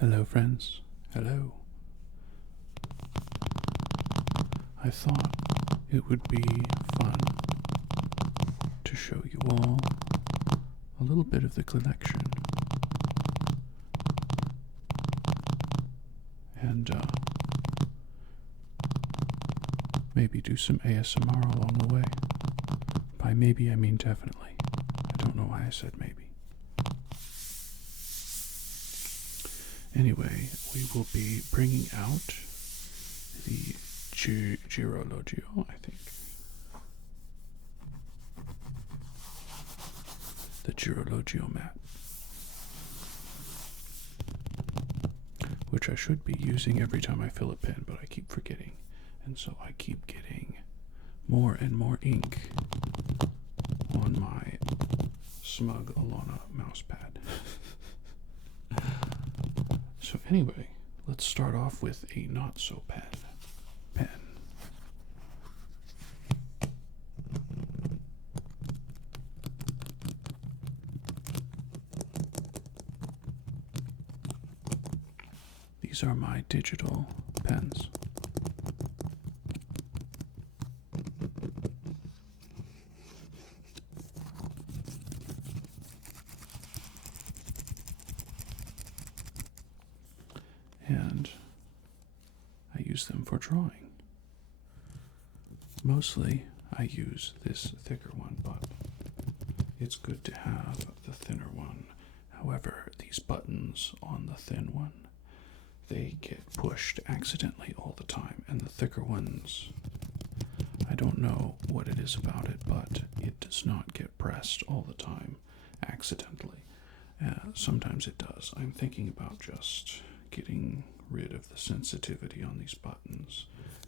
Hello, friends. Hello. I thought it would be fun to show you all a little bit of the collection and maybe do some ASMR along the way. By maybe, I mean definitely. I don't know why I said maybe. Anyway, we will be bringing out the Girologio, I think. The Girologio mat. Which I should be using every time I fill a pen, but I keep forgetting. And so I keep getting more and more ink on my smug Alana mousepad. So anyway, let's start off with a not-so-bad pen. These are my digital pens. And I use them for drawing. Mostly I use this thicker one, but it's good to have the thinner one. However, these buttons on the thin one, they get pushed accidentally all the time, and the thicker ones, I don't know what it is about it, but it does not get pressed all the time accidentally. Sometimes it does. I'm thinking about just getting rid of the sensitivity on these buttons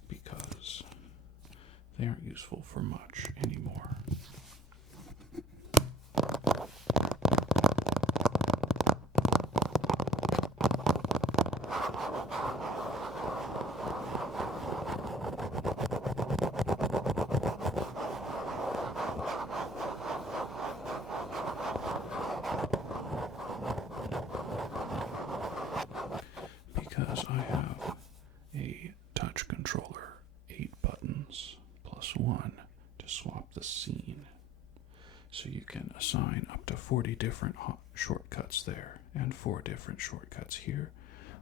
because they aren't useful for much anymore. Because I have a touch controller, 8 buttons plus 1 to swap the scene. So you can assign up to 40 different shortcuts there and 4 different shortcuts here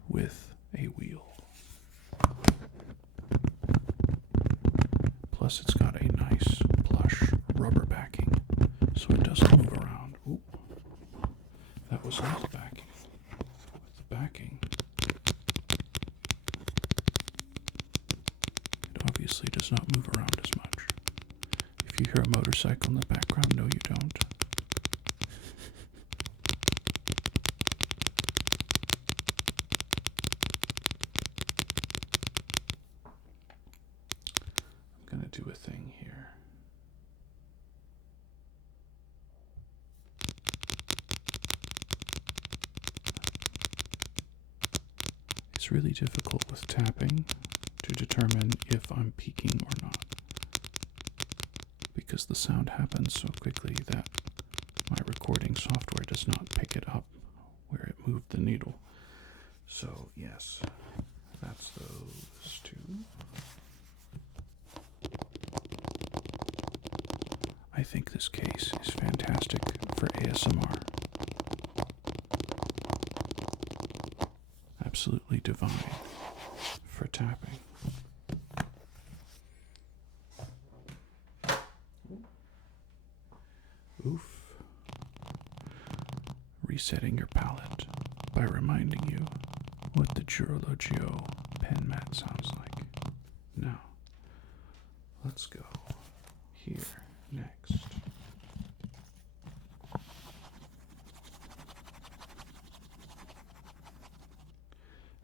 with a wheel. Plus it's got a nice plush rubber backing so it doesn't move around. Ooh, that was not the backing. With the backing, it obviously does not move around as much. If you hear a motorcycle in the background, no you don't. I'm going to do a thing here. It's really difficult with tapping to determine if I'm peaking or not, because the sound happens so quickly that my recording software does not pick it up where it moved the needle. So yes, that's those two. I think this case is fantastic for ASMR. Absolutely divine for tapping. Oof. Resetting your palette by reminding you what the Girologio pen mat sounds like. Now, let's go here next.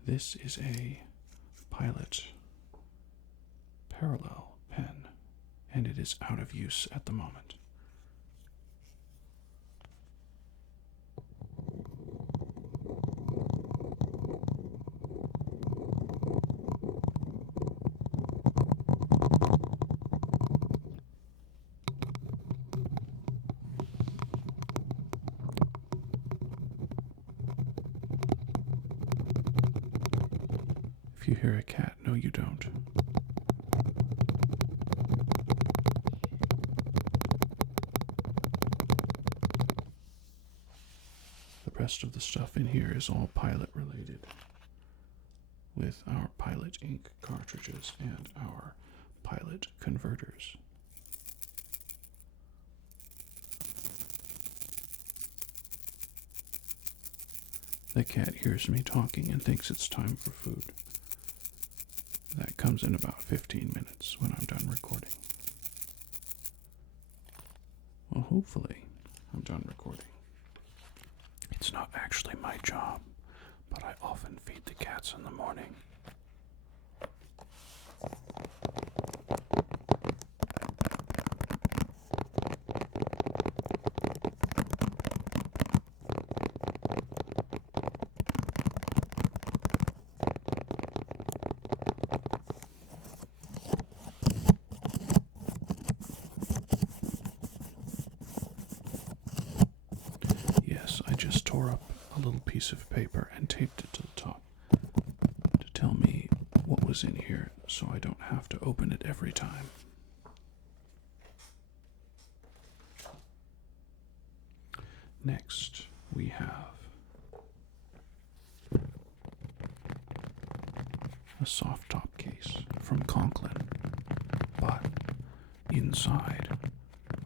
This is a Pilot parallel pen, and it is out of use at the moment. If you hear a cat, no you don't. The rest of the stuff in here is all pilot related, with our pilot ink cartridges and our pilot converters. The cat hears me talking and thinks it's time for food. That comes in about 15 minutes when I'm done recording. Well, hopefully I'm done recording. It's not actually my job, but I often feed the cats in the morning. Yes, I just tore up a little piece of paper and taped it to the top to tell me what was in here so I don't have to open it every time. Next, we have a soft top case from Conklin, but inside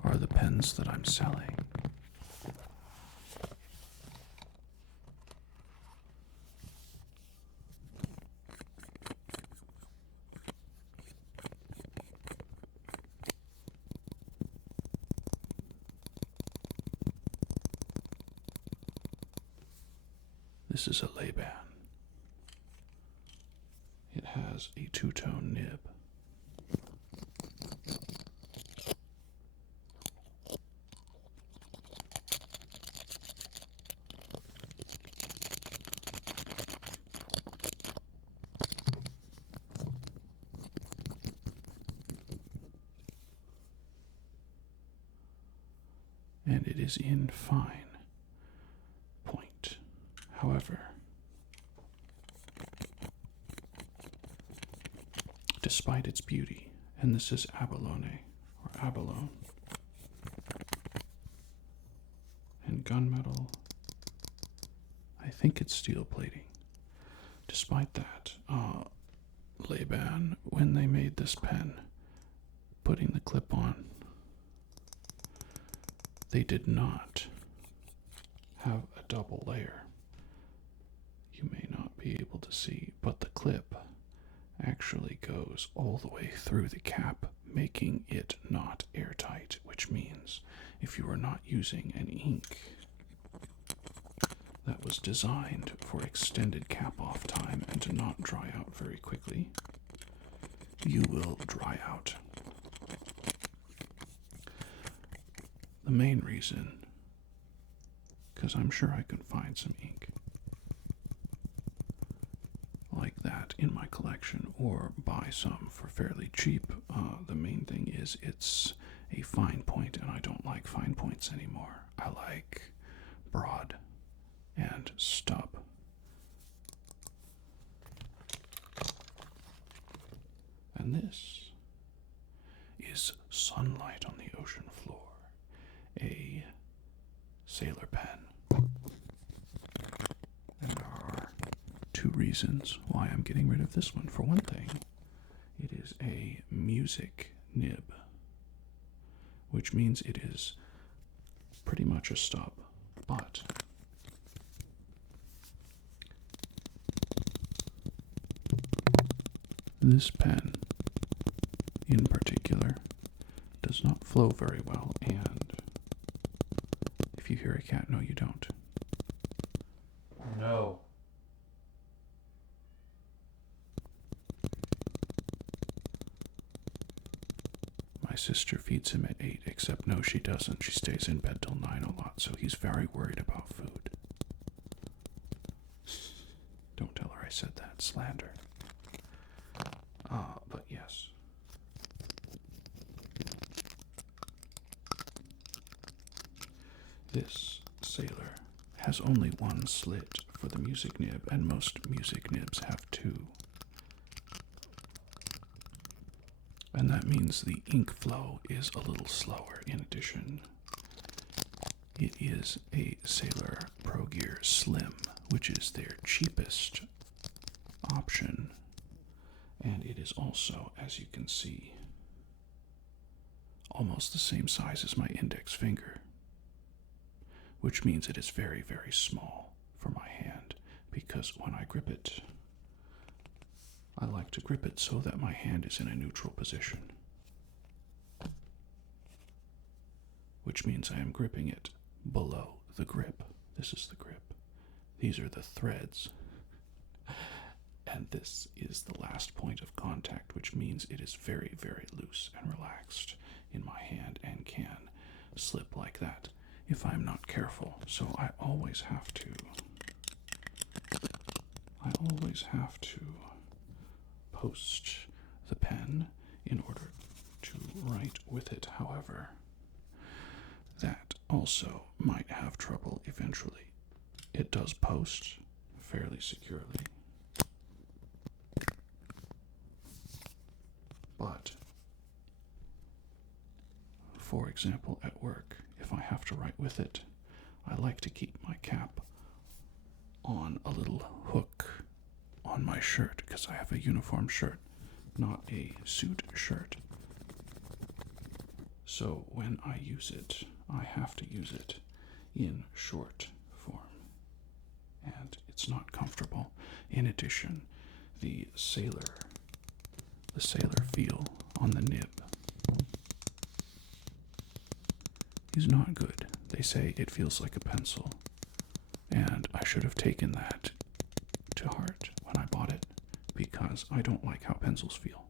are the pens that I'm selling. This is a Laban. It has a two-tone nib. And it is in fine point. However, despite its beauty, and this is abalone or abalone, and gunmetal, I think it's steel plating. Despite that, Laban, when they made this pen, putting the clip on, they did not have a double layer. You may not be able to see, but the clip actually goes all the way through the cap, making it not airtight, which means if you are not using an ink that was designed for extended cap-off time and to not dry out very quickly, you will dry out. The main reason, because I'm sure I can find some ink like that in my collection or buy some for fairly cheap. The main thing is it's a fine point, and I don't like fine points anymore. I like broad and stub. And this is Sunlight on the Ocean Floor, a sailor pen. And there are two reasons why I'm getting rid of this one. For one thing, it is a music nib, which means it is pretty much a stub, but this pen in particular does not flow very well, and if you hear a cat, no you don't. No. My sister feeds him at 8, except no she doesn't. She stays in bed till 9 a lot, so he's very worried about food. Don't tell her I said that. Slander. But yes. This sailor has only one slit for the music nib, and most music nibs have two. and that means the ink flow is a little slower. In addition, it is a Sailor Pro Gear Slim, which is their cheapest option, and it is also, as you can see, almost the same size as my index finger, which means it is very, very small for my hand, because when I grip it, I like to grip it so that my hand is in a neutral position, which means I am gripping it below the grip. This is the grip. These are the threads. And this is the last point of contact, which means it is very, very loose and relaxed in my hand and can slip like that if I'm not careful. So I always have to post the pen in order to write with it. However, that also might have trouble eventually. It does post fairly securely, but for example, at work, if I have to write with it, I like to keep my cap on a little hook on my shirt, because I have a uniform shirt, not a suit shirt. So when I use it, I have to use it in short form, and it's not comfortable. In addition, the sailor feel on the nib is not good. They say it feels like a pencil, and I should have taken that to heart when I bought it, because I don't like how pencils feel.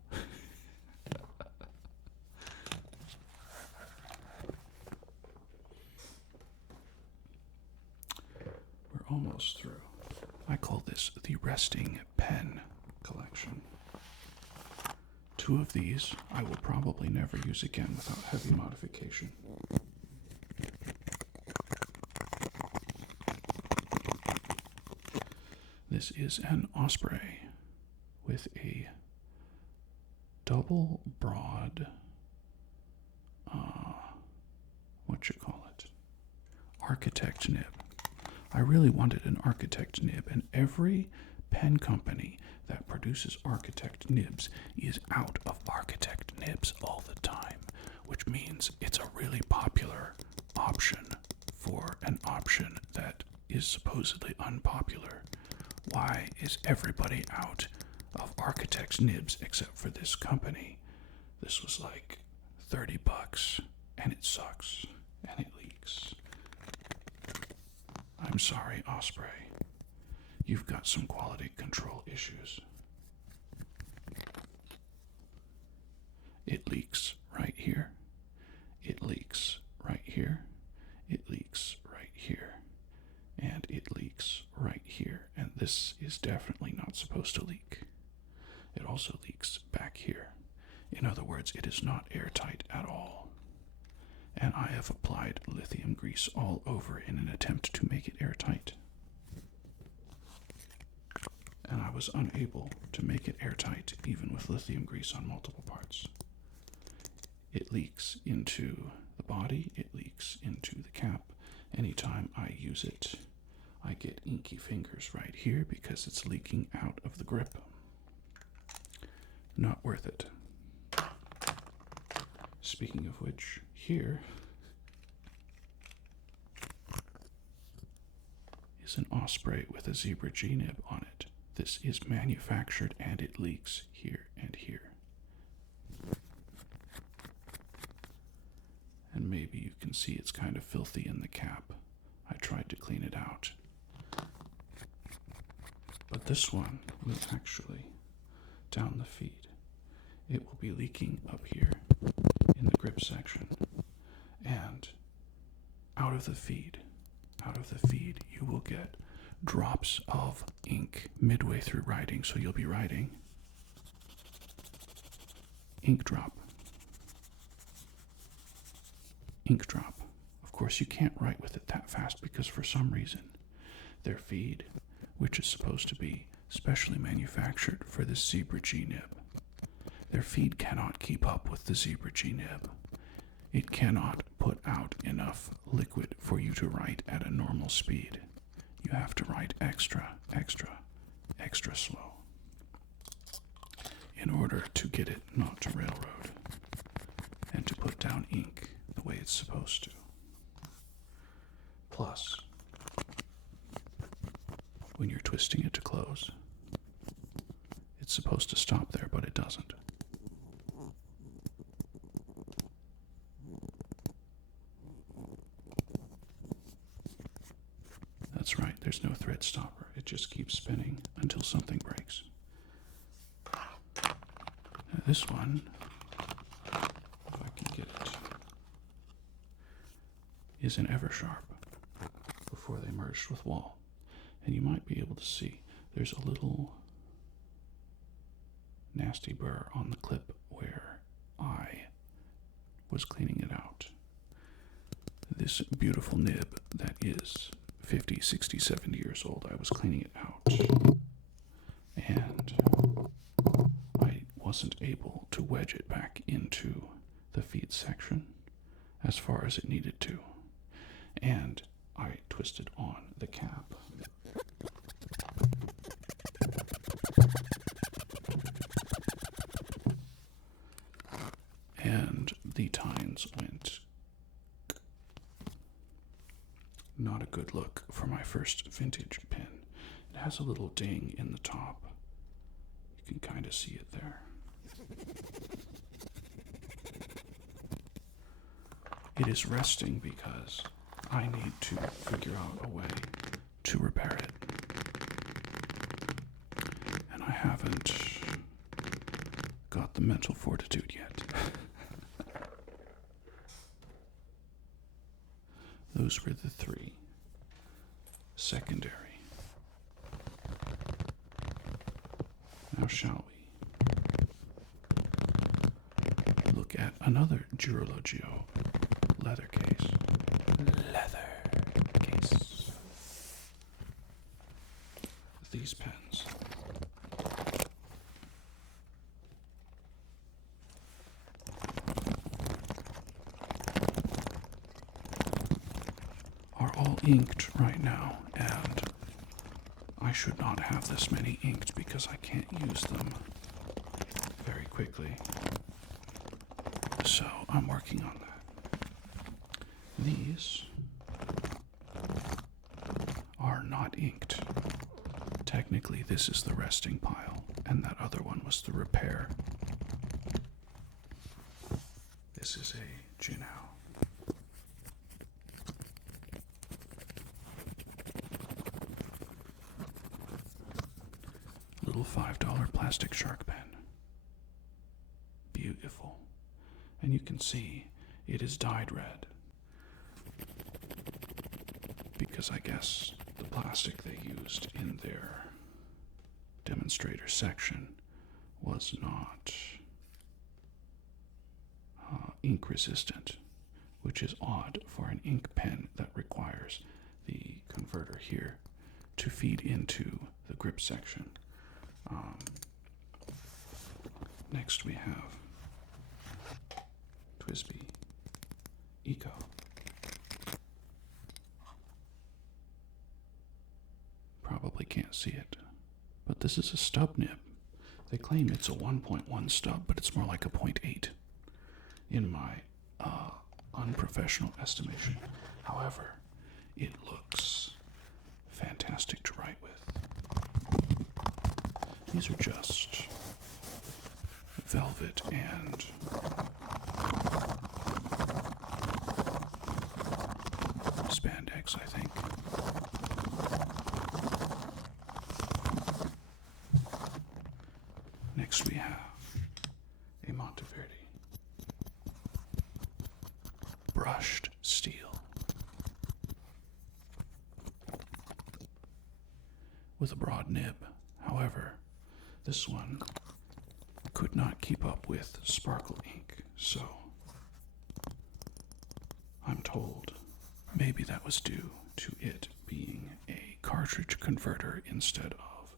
We're almost through. I call this the resting pen collection. 2 of these I will probably never use again without heavy modification. This is an Osprey with a double broad, architect nib. I really wanted an architect nib, and every pen company that produces architect nibs is out of architect nibs all the time, which means it's a really popular option for an option that is supposedly unpopular. Why is everybody out of architect's nibs except for this company? This was like $30, and it sucks, and it leaks. I'm sorry, Osprey. You've got some quality control issues. It leaks right here. It leaks right here. It leaks right here. And it leaks right here. And this is definitely not supposed to leak. It also leaks back here. In other words, it is not airtight at all. And I have applied lithium grease all over in an attempt to make it airtight. And I was unable to make it airtight even with lithium grease on multiple parts. It leaks into the body, it leaks into the cap. Anytime I use it, I get inky fingers right here because it's leaking out of the grip. Not worth it. Speaking of which, here is an Osprey with a zebra G-nib on it. This is manufactured and it leaks here and here. And maybe you can see it's kind of filthy in the cap. I tried to clean it out. But this one will actually, down the feed, it will be leaking up here in the grip section. And out of the feed, you will get drops of ink midway through writing. So you'll be writing, ink drop, ink drop. Of course, you can't write with it that fast because for some reason their feed, which is supposed to be specially manufactured for this zebra G nib, Their feed cannot keep up with the Zebra G nib. It cannot put out enough liquid for you to write at a normal speed. You have to write extra, extra, extra slow in order to get it not to railroad and to put down ink the way it's supposed to. Plus, when you're twisting it to close, it's supposed to stop there, but it doesn't. That's right, there's no thread stopper. It just keeps spinning until something breaks. Now this one, if I can get it, is an Eversharp before they merged with Wall. And you might be able to see there's a little nasty burr on the clip where I was cleaning it out. This beautiful nib that is 50, 60, 70 years old, I was cleaning it out. And I wasn't able to wedge it back into the feed section as far as it needed to. And I twisted on the cap. And the tines went. Not a good look for my first vintage pen. It has a little ding in the top. You can kind of see it there. It is resting because I need to figure out a way to repair it. And I haven't got the mental fortitude yet. Those were the three. Secondary. Now shall we look at another Girologio leather case. Leather case. These pens. Are all inked right now, and I should not have this many inked because I can't use them very quickly. So I'm working on that. These are not inked. Technically, this is the resting pile, and that other one was the repair. This is a Jinao. Little $5 plastic shark pen. Beautiful. And you can see it is dyed red. Because I guess the plastic they used in their demonstrator section was not ink resistant, which is odd for an ink pen that requires the converter here to feed into the grip section. Next we have TWSBI Eco. Probably can't see it, but this is a stub nib. They claim it's a 1.1 stub, but it's more like a 0.8 in my unprofessional estimation. However, it looks fantastic to write with. These are just velvet and spandex, I think. Next we have a Monteverdi brushed steel with a broad nib. However, this one could not keep up with sparkle ink, so I'm told maybe that was due to it being a cartridge converter instead of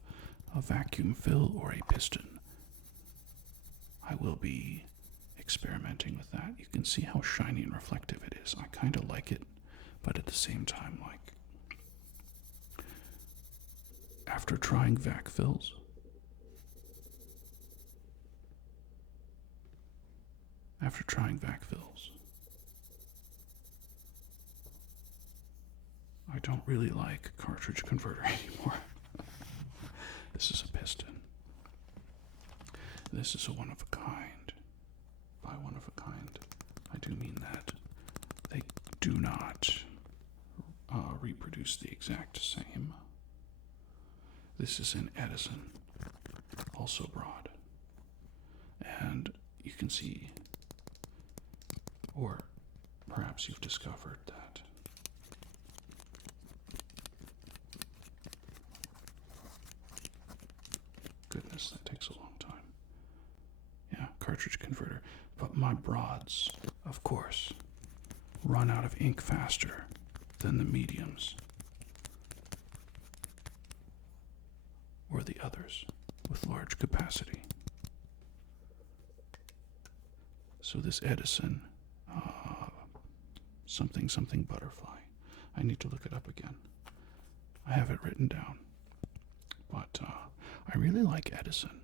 a vacuum fill or a piston. I will be experimenting with that. You can see how shiny and reflective it is. I kind of like it, but at the same time, like, after trying vac fills, I don't really like cartridge converter anymore. This is a piston. This is a one of a kind. By one of a kind, I do mean that they do not reproduce the exact same. This is an Edison, also broad. And you can see, or perhaps you've discovered that goodness, that takes a long time. Yeah, cartridge converter. But my broads, of course, run out of ink faster than the mediums or the others with large capacity. So this Edison, something butterfly. I need to look it up again. I have it written down. But I really like Edison.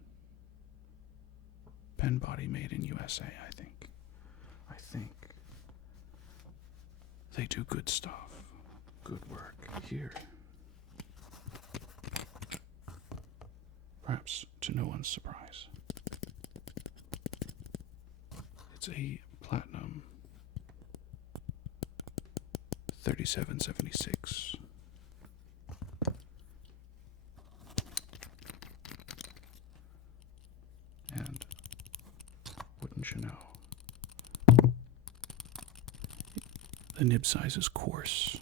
Pen body made in USA, I think. I think they do good stuff. Good work here. Perhaps to no one's surprise. It's a platinum 3776. And wouldn't you know, the nib size is coarse.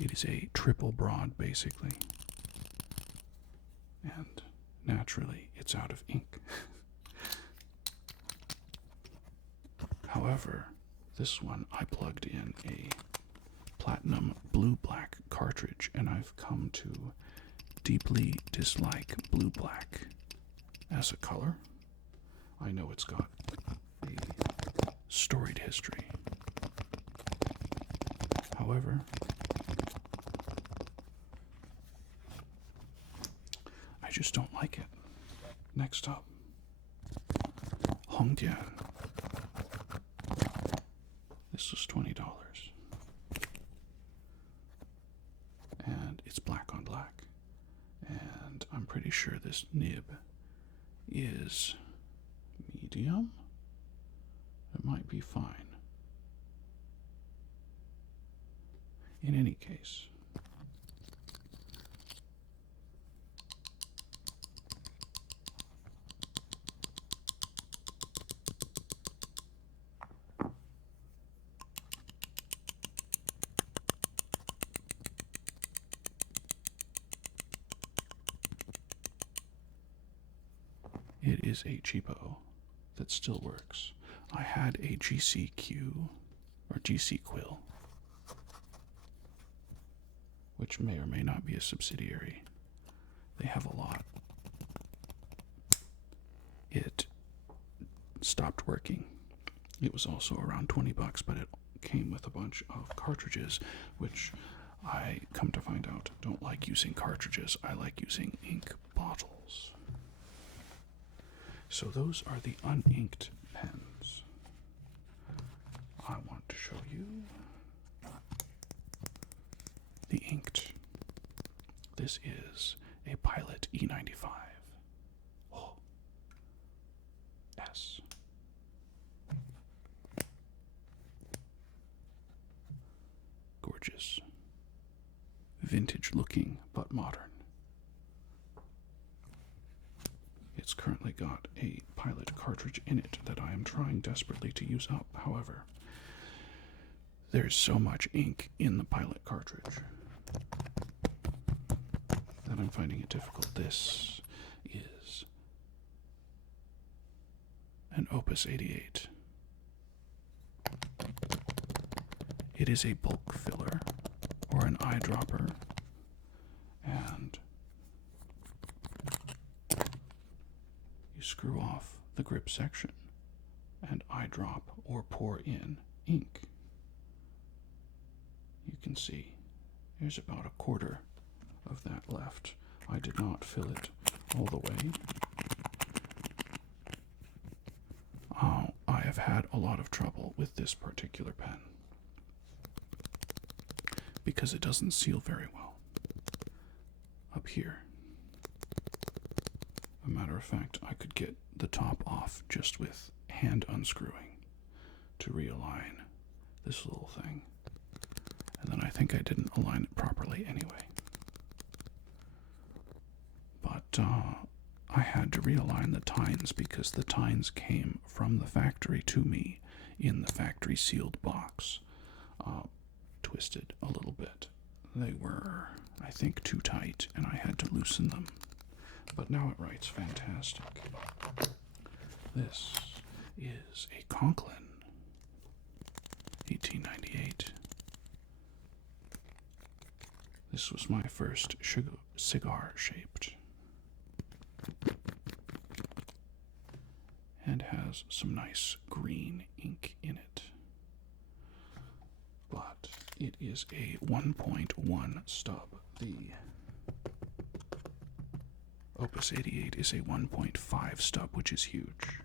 It is a triple broad, basically. And naturally, it's out of ink. However, this one I plugged in a platinum blue-black cartridge, and I've come to deeply dislike blue-black as a color. I know it's got a storied history. However, I just don't like it. Next up, Hongdian. This was $20. And it's black on black. And I'm pretty sure this nib is medium. It might be fine. In any case, it is a cheapo that still works. I had a GCQ or GC Quill, which may or may not be a subsidiary. They have a lot. It stopped working. It was also around $20, but it came with a bunch of cartridges, which I come to find out don't like using cartridges. I like using ink bottles. So those are the uninked pens. I want to show you the inked. This is a Pilot E95. Oh. S. Gorgeous. Vintage looking, but modern. It's currently got a Pilot cartridge in it that I am trying desperately to use up. However, there's so much ink in the Pilot cartridge that I'm finding it difficult. This is an Opus 88. It is a bulk filler or an eyedropper, and you screw off the grip section and eyedrop or pour in ink. You can see there's about a quarter of that left. I did not fill it all the way. I have had a lot of trouble with this particular pen because it doesn't seal very well up here. A matter of fact, I could get the top off just with hand unscrewing to realign this little thing. And then I think I didn't align it properly anyway. But I had to realign the tines because the tines came from the factory to me in the factory sealed box, twisted a little bit. They were, I think, too tight, and I had to loosen them. But now it writes fantastic. This is a Conklin, 1898. This was my first cigar-shaped. And has some nice green ink in it. But it is a 1.1 stub. The Opus 88 is a 1.5 stub, which is huge.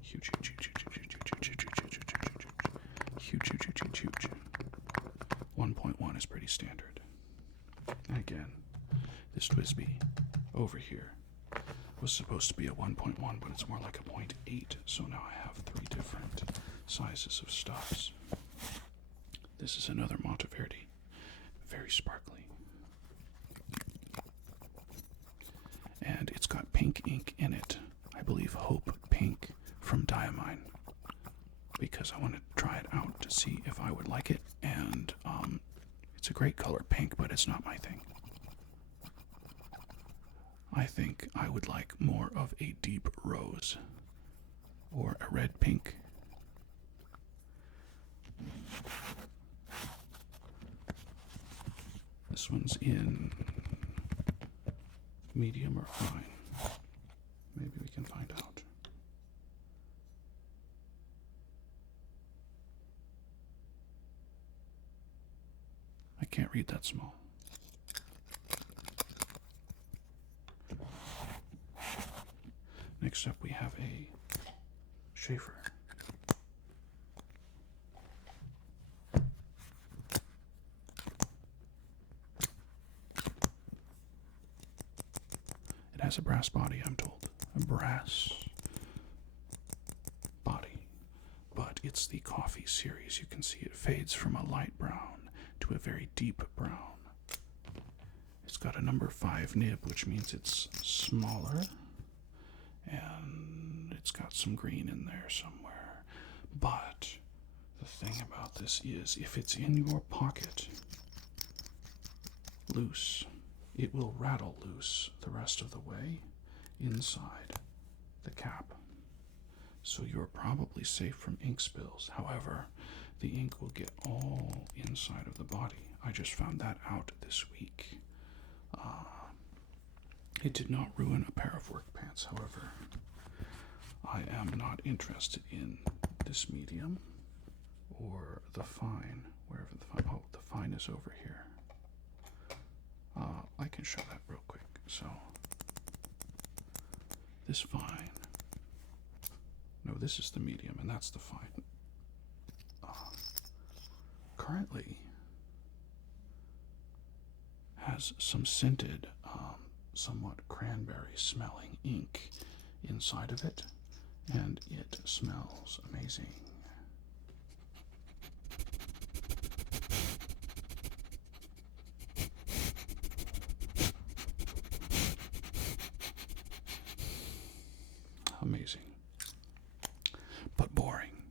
Huge, huge, huge, huge, huge, huge, huge, huge, huge, huge, huge, huge, huge. 1.1 is pretty standard. Again, this TWSBI over here was supposed to be a 1.1, but it's more like a 0.8, so now I have 3 different sizes of stubs. This is another Monteverdi, very sparkly. And it's got pink ink in it. I believe Hope Pink from Diamine, because I wanted to try it out to see if I would like it, and it's a great color, pink, but it's not my thing. I think I would like more of a deep rose or a red pink. This one's in medium or fine. Maybe we can find out. I can't read that small. Next up we have a Schaefer. It has a brass body, I'm told. A brass body. But it's the coffee series. You can see it fades from a light brown to a very deep brown. It's got a number 5 nib, which means it's smaller. And it's got some green in there somewhere. But the thing about this is, if it's in your pocket loose, it will rattle loose the rest of the way inside the cap. So you're probably safe from ink spills. However, the ink will get all inside of the body. I just found that out this week. It did not ruin a pair of work pants, however. I am not interested in this medium or the fine, wherever the fine, oh, the fine is over here. I can show that real quick. So, this fine, no, this is the medium and that's the fine. Currently has some scented, somewhat cranberry smelling ink inside of it, and it smells amazing. Amazing. But boring.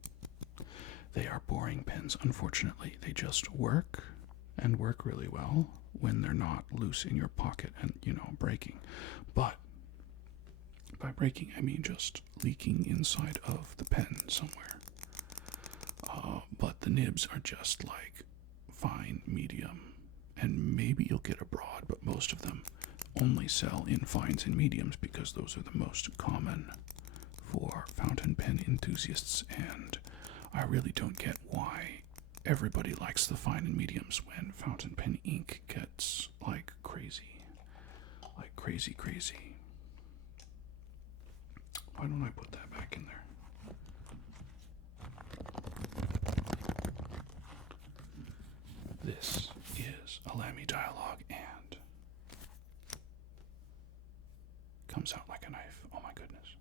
They are boring pens, unfortunately. They just work, and work really well when they're not loose in your pocket and, breaking. But by breaking, I mean just leaking inside of the pen somewhere. But the nibs are just like fine, medium, and maybe you'll get a broad, but most of them only sell in fines and mediums because those are the most common for fountain pen enthusiasts, and I really don't get why everybody likes the fine and mediums when fountain pen ink gets like crazy. Like crazy, crazy. Why don't I put that back in there? This is a Lamy Dialogue and comes out like a knife. Oh my goodness.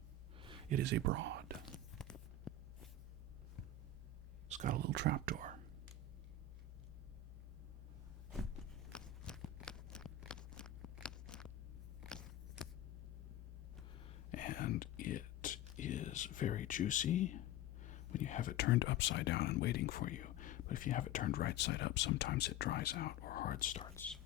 It is a broad. It's got a little trapdoor. And it is very juicy when you have it turned upside down and waiting for you. But if you have it turned right side up, sometimes it dries out or hard starts.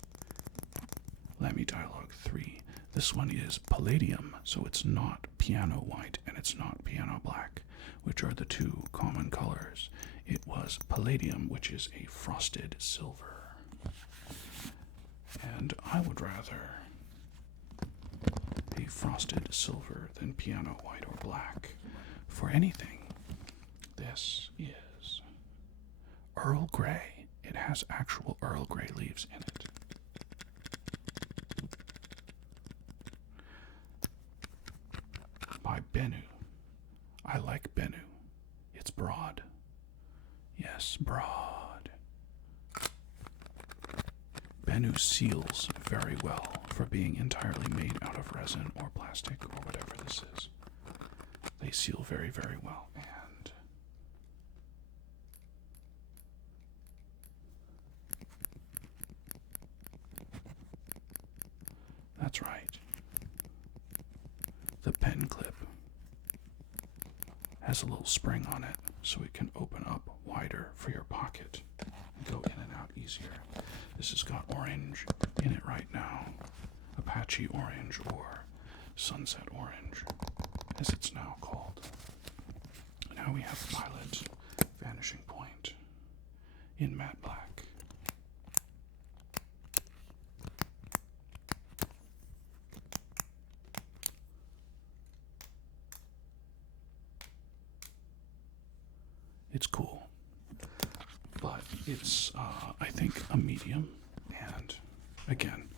Lamy Dialogue 3. This one is palladium, so it's not piano white and it's not piano black, which are the two common colors. It was palladium, which is a frosted silver. And I would rather a frosted silver than piano white or black for anything. This is Earl Grey. It has actual Earl Grey leaves in it. By Bennu. I like Bennu. It's broad. Yes, broad. Bennu seals very well for being entirely made out of resin or plastic or whatever this is. They seal very, very well. And that's right. The pen clip has a little spring on it so it can open up wider for your pocket and go in and out easier. This has got orange in it right now. Apache orange or sunset orange, as it's now called. Now we have violet vanishing point in matte black. It's cool, but it's, I think, a medium, and again,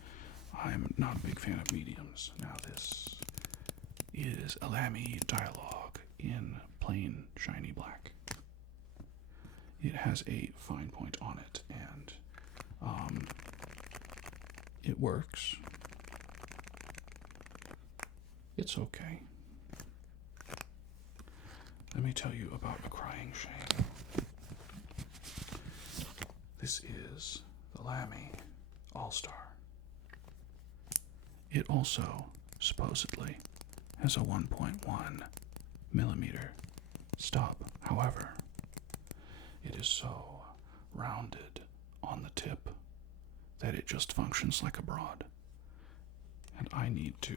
I'm not a big fan of mediums. Now this is a Lamy Dialogue in plain shiny black. It has a fine point on it, and it works. It's okay. Let me tell you about a crying shame. This is the Lamy All-Star. It also, supposedly, has a 1.1 millimeter stub. However, it is so rounded on the tip that it just functions like a broad. And I need to...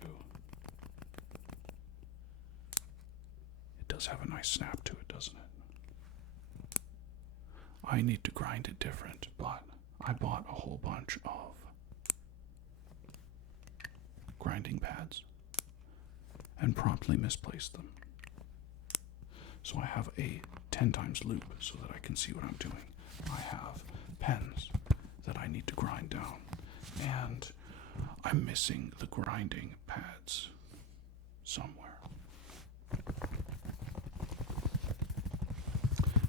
It does have a nice snap to it, doesn't it? I need to grind it different, but I bought a whole bunch of grinding pads and promptly misplaced them. So I have a 10 times loop so that I can see what I'm doing. I have pens that I need to grind down, and I'm missing the grinding pads somewhere.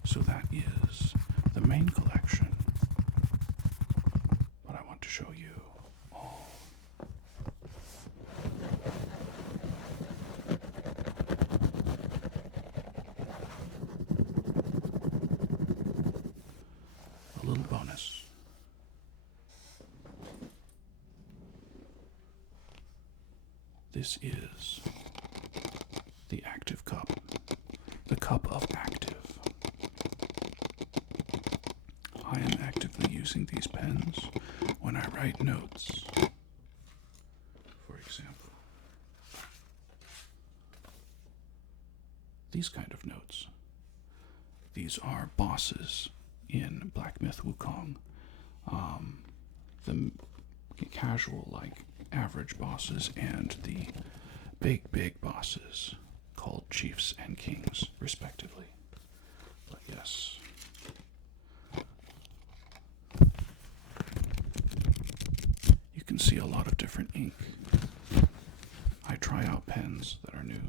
So that is the main collection, but I want to show you all. A little bonus. This is the Active Cup, the Cup of Active. I am actively using these pens when I write notes. For example, these kind of notes. These are bosses in Black Myth Wukong. The casual, like, average bosses and the big bosses called chiefs and kings, respectively. But yes. You can see a lot of different ink. I try out pens that are new.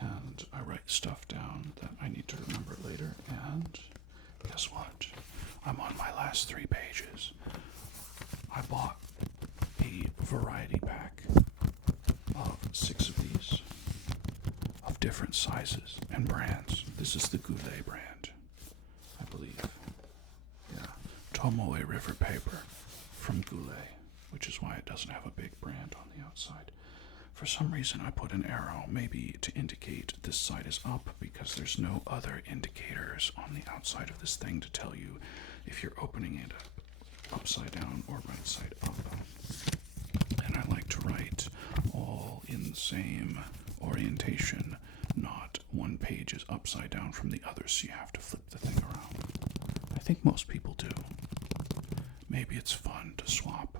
And I write stuff down that I need to remember later. And guess what? I'm on my last 3 pages. I bought a variety pack of 6 of these, of different sizes and brands. This is the Goulet brand, I believe. Yeah, Tomoe River paper from Goulet, which is why it doesn't have a big brand on the outside. For some reason I put an arrow, maybe to indicate this side is up, because there's no other indicators on the outside of this thing to tell you if you're opening it upside down or right side up. And I like to write all in the same orientation, not one page is upside down from the other, so you have to flip the thing around. I think most people do. Maybe it's fun to swap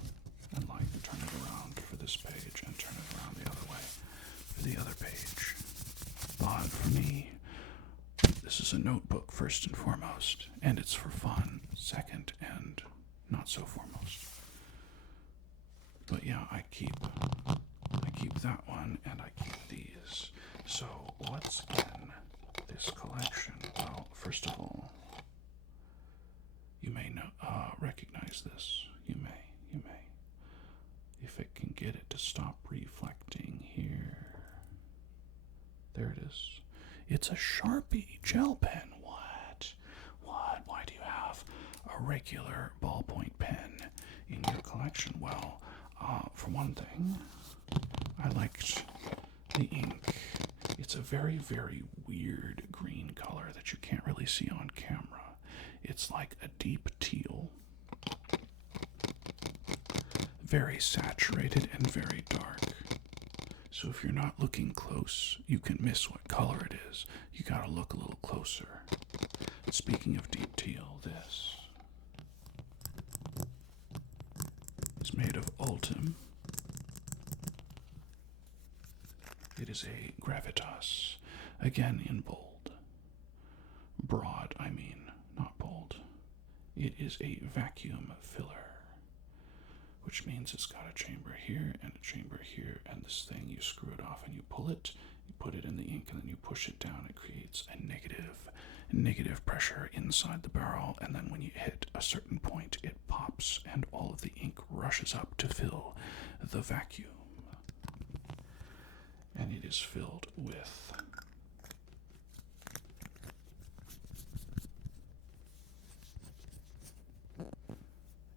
and like turn it around for this page and turn it around the other way for the other page. But for me, this is a notebook first and foremost, and it's for fun second and not so foremost. But yeah, I keep that one and I keep these. So what's in this collection? Well, first of all, you may recognize this. You may. If it can get it to stop reflecting here. There it is. It's a Sharpie gel pen. What? Why do you have a regular ballpoint pen in your collection? Well, for one thing, I liked the ink. It's a very, very weird green color that you can't really see on camera. It's like a deep teal. Very saturated and very dark. So if you're not looking close, you can miss what color it is. You gotta look a little closer. Speaking of deep teal, this is made of autism. It is a gravitas, again in bold. Broad, I mean, not bold. It is a vacuum filler, which means it's got a chamber here and a chamber here, and this thing, you screw it off and you pull it, you put it in the ink, and then you push it down. It creates a negative pressure inside the barrel, and then when you hit a certain point, it pops and all of the ink rushes up to fill the vacuum. And it is filled with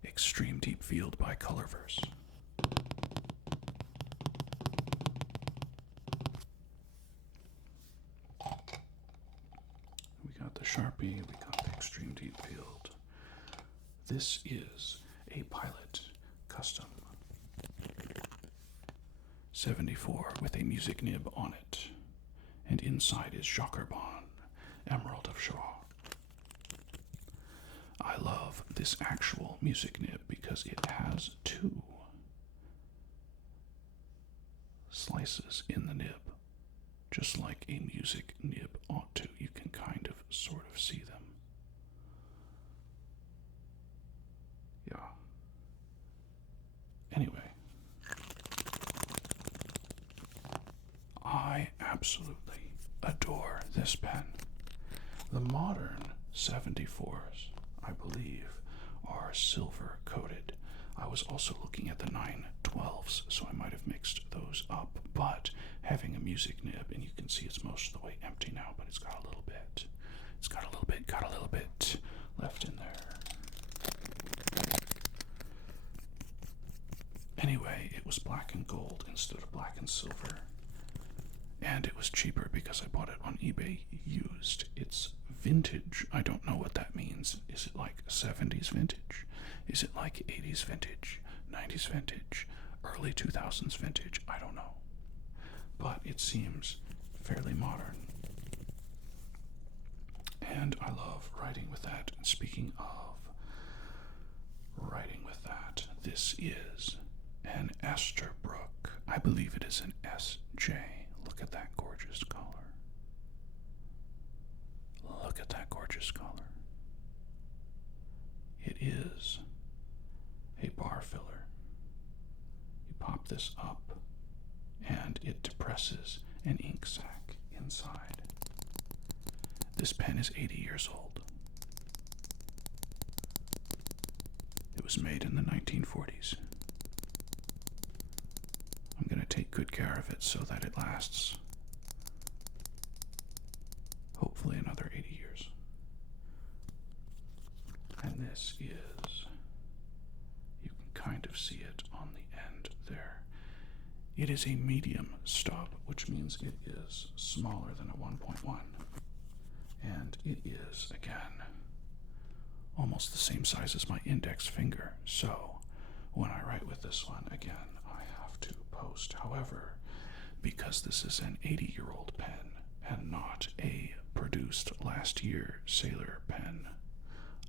Extreme Deep Field by Colorverse. We got the Sharpie, we got the Extreme Deep Field. This is a Pilot Custom 74 with a music nib on it. And inside is Jacquerbon, Emerald of Shaw. I love this actual music nib because it has 2 slices in the nib, just like a music nib ought to. You can kind of sort of see them. Yeah. Anyway, I absolutely adore this pen. The modern 74s, I believe, are silver coated. I was also looking at the 912s, so I might have mixed those up, but having a music nib, and you can see it's most of the way empty now, but it's got a little bit left in there. Anyway, it was black and gold instead of black and silver, and it was cheaper because I bought it on eBay used. It's vintage. I don't know what that means. Is it like 70s vintage? Is it like 80s vintage, 90s vintage, early 2000s vintage? I don't know. But it seems fairly modern. And I love writing with that. And speaking of writing with that, this is an Esterbrook. I believe it is an SJ. Look at that gorgeous color. Look at that gorgeous color. It is a bar filler. You pop this up and it depresses an ink sac inside. This pen is 80 years old. It was made in the 1940s. I'm going to take good care of it so that it lasts hopefully another 80 years. And this is, you can kind of see it on the end there. It is a medium stub, which means it is smaller than a 1.1. And it is, again, almost the same size as my index finger. So when I write with this one, again, I have to post. However, because this is an 80-year-old pen and not a produced last year Sailor pen,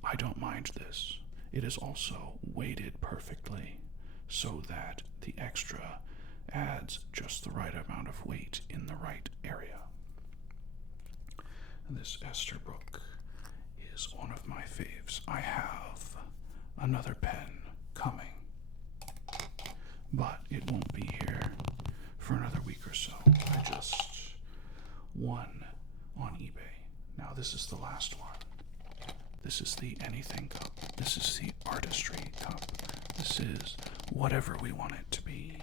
I don't mind this. It is also weighted perfectly so that the extra adds just the right amount of weight in the right area. And this Esterbrook is one of my faves. I have another pen coming, but it won't be here for another week or so. I just won on eBay. Now this is the last one. This is the anything cup. This is the artistry cup. This is whatever we want it to be.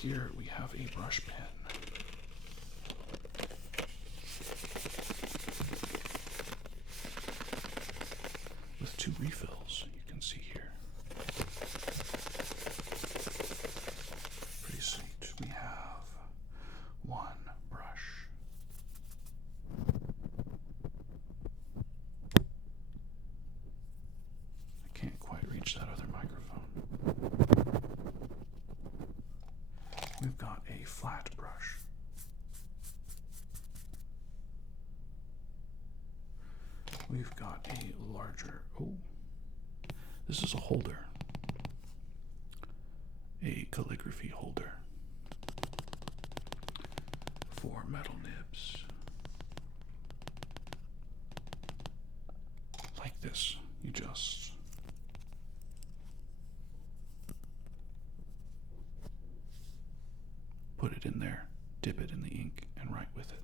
Here we have a brush pen. With 2 refills, you can see here. Pretty sweet. We have 1 brush. I can't quite reach that other microphone. We've got a flat brush. We've got a larger, this is a holder. A calligraphy holder for metal nibs. Like this, you just put it in there, dip it in the ink, and write with it.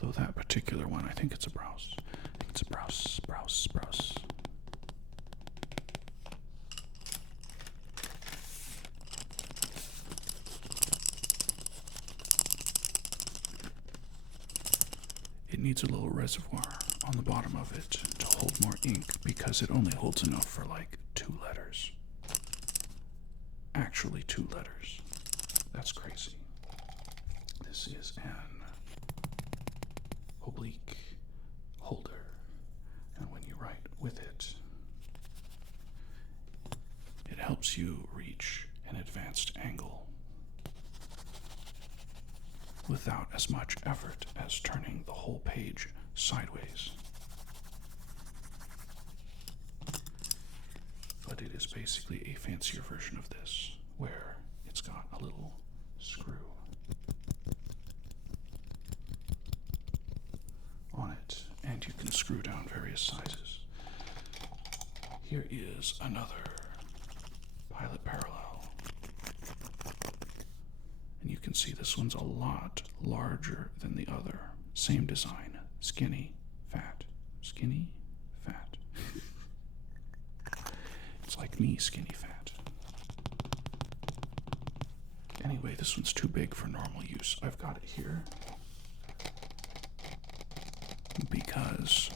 Though that particular one, I think it's a Browse. I think it's a Browse. It needs a little reservoir on the bottom of it to hold more ink because it only holds enough for like 2 letters. Actually 2 letters. That's crazy. This is an oblique holder, and when you write with it, it helps you reach an advanced angle without as much effort as turning the whole page sideways. But it is basically a fancier version of this, where it's got a little screw on it, and you can screw down various sizes. Here is another Pilot Parallel. And you can see this one's a lot larger than the other. Same design. Skinny, fat. Skinny, fat. It's like me, skinny fat. Anyway, this one's too big for normal use. I've got it here because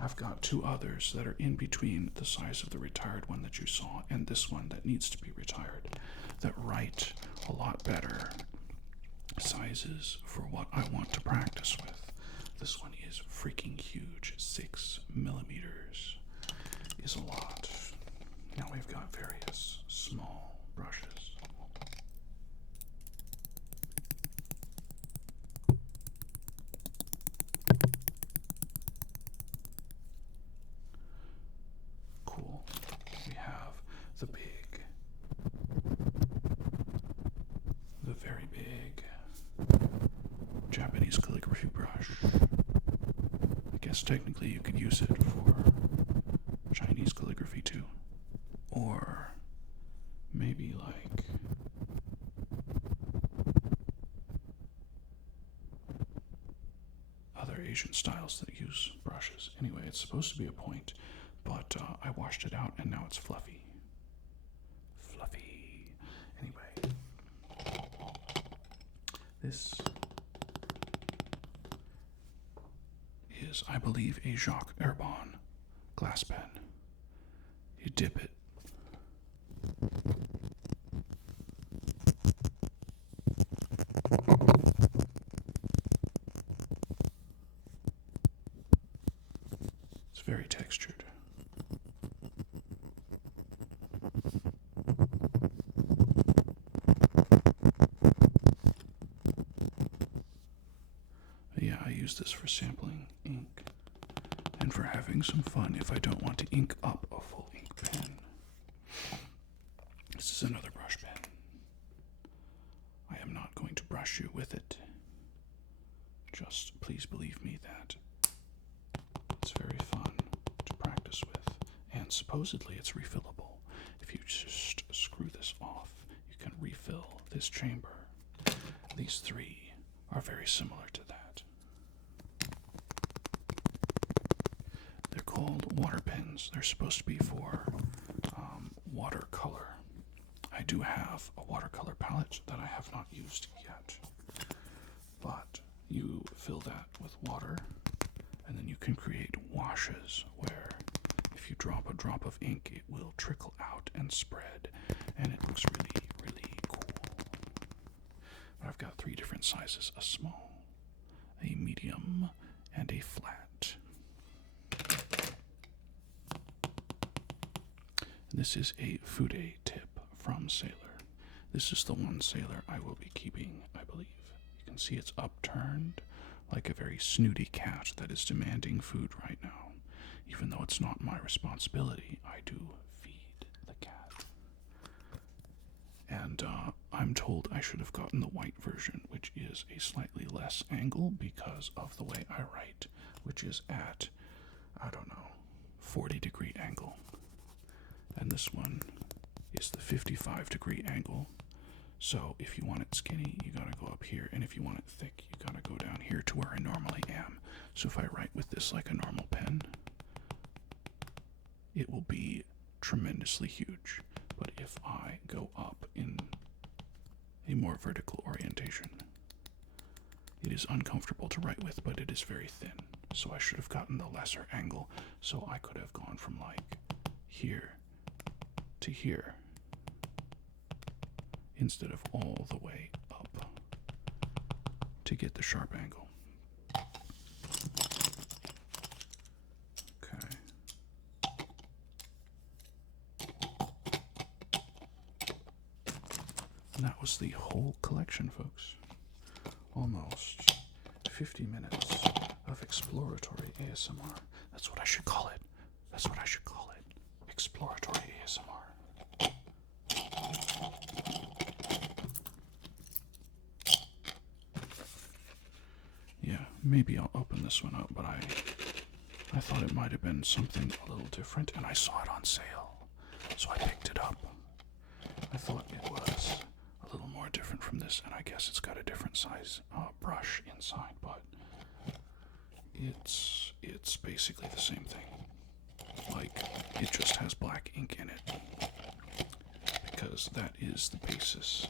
I've got 2 others that are in between the size of the retired one that you saw and this one that needs to be retired, that write a lot better sizes for what I want to practice with. This one is freaking huge. 6 millimeters is a lot. Now we've got various small brushes. the very big Japanese calligraphy brush. I guess technically you could use it for Chinese calligraphy too. Or maybe like other Asian styles that use brushes. Anyway, it's supposed to be a point, but I washed it out and now it's fluffy. Fluffy. Anyway, this is, I believe, a Jacques Herbon glass pen. You dip it. It's very textured. Yeah, I use this for sampling ink and for having some fun if I don't want to ink up a full ink pen. This is another brush pen. I am not going to brush you with it. Just please believe me that it's very fun to practice with, and supposedly it's refillable. If you just screw this off, you can refill this chamber. These three are very similar to that. They're called water pens. They're supposed to be for watercolor. I do have a watercolor palette that I have not used yet, but you fill that with water, and then you can create washes where if you drop a drop of ink, it will trickle out and spread, and it looks really, really cool. But I've got three different sizes: a small, a medium, and a flat. This is a Fude tip from Sailor. This is the one Sailor I will be keeping, I believe. You can see it's upturned like a very snooty cat that is demanding food right now. Even though it's not my responsibility, I do feed the cat. And I'm told I should have gotten the white version, which is a slightly less angle because of the way I write, which is at, 40-degree angle. And this one is the 55-degree angle. So if you want it skinny, you gotta go up here, and if you want it thick, you gotta go down here to where I normally am. So if I write with this like a normal pen, it will be tremendously huge. But if I go up in a more vertical orientation, it is uncomfortable to write with, but it is very thin. So I should have gotten the lesser angle, so I could have gone from like here to here instead of all the way up to get the sharp angle. Okay. And that was the whole collection, folks. Almost 50 minutes of exploratory ASMR. That's what I should call it. That's what I should call it. Exploratory ASMR. Yeah, maybe I'll open this one up, but I thought it might have been something a little different, and I saw it on sale, so I picked it up. I thought it was a little more different from this, and I guess it's got a different size brush inside, but it's basically the same thing. Like, it just has black ink in it, because that is the basis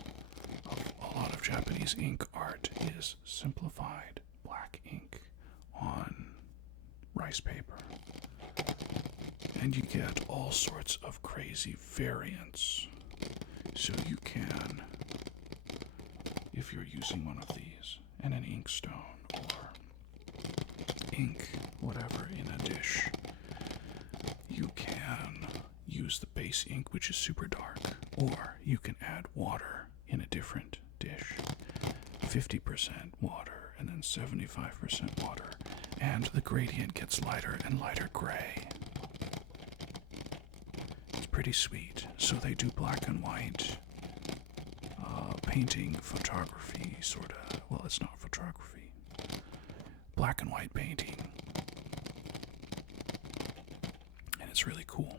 of a lot of Japanese ink art, is simplified black ink on rice paper. And you get all sorts of crazy variants. So you can, if you're using one of these and an ink stone or ink, whatever, in a dish, you can use the base ink, which is super dark, or you can add water in a different dish. 50% water and then 75% water, and the gradient gets lighter and lighter gray. It's pretty sweet. So they do black and white painting, photography, sort of. Well, it's not photography. Black and white painting. And it's really cool.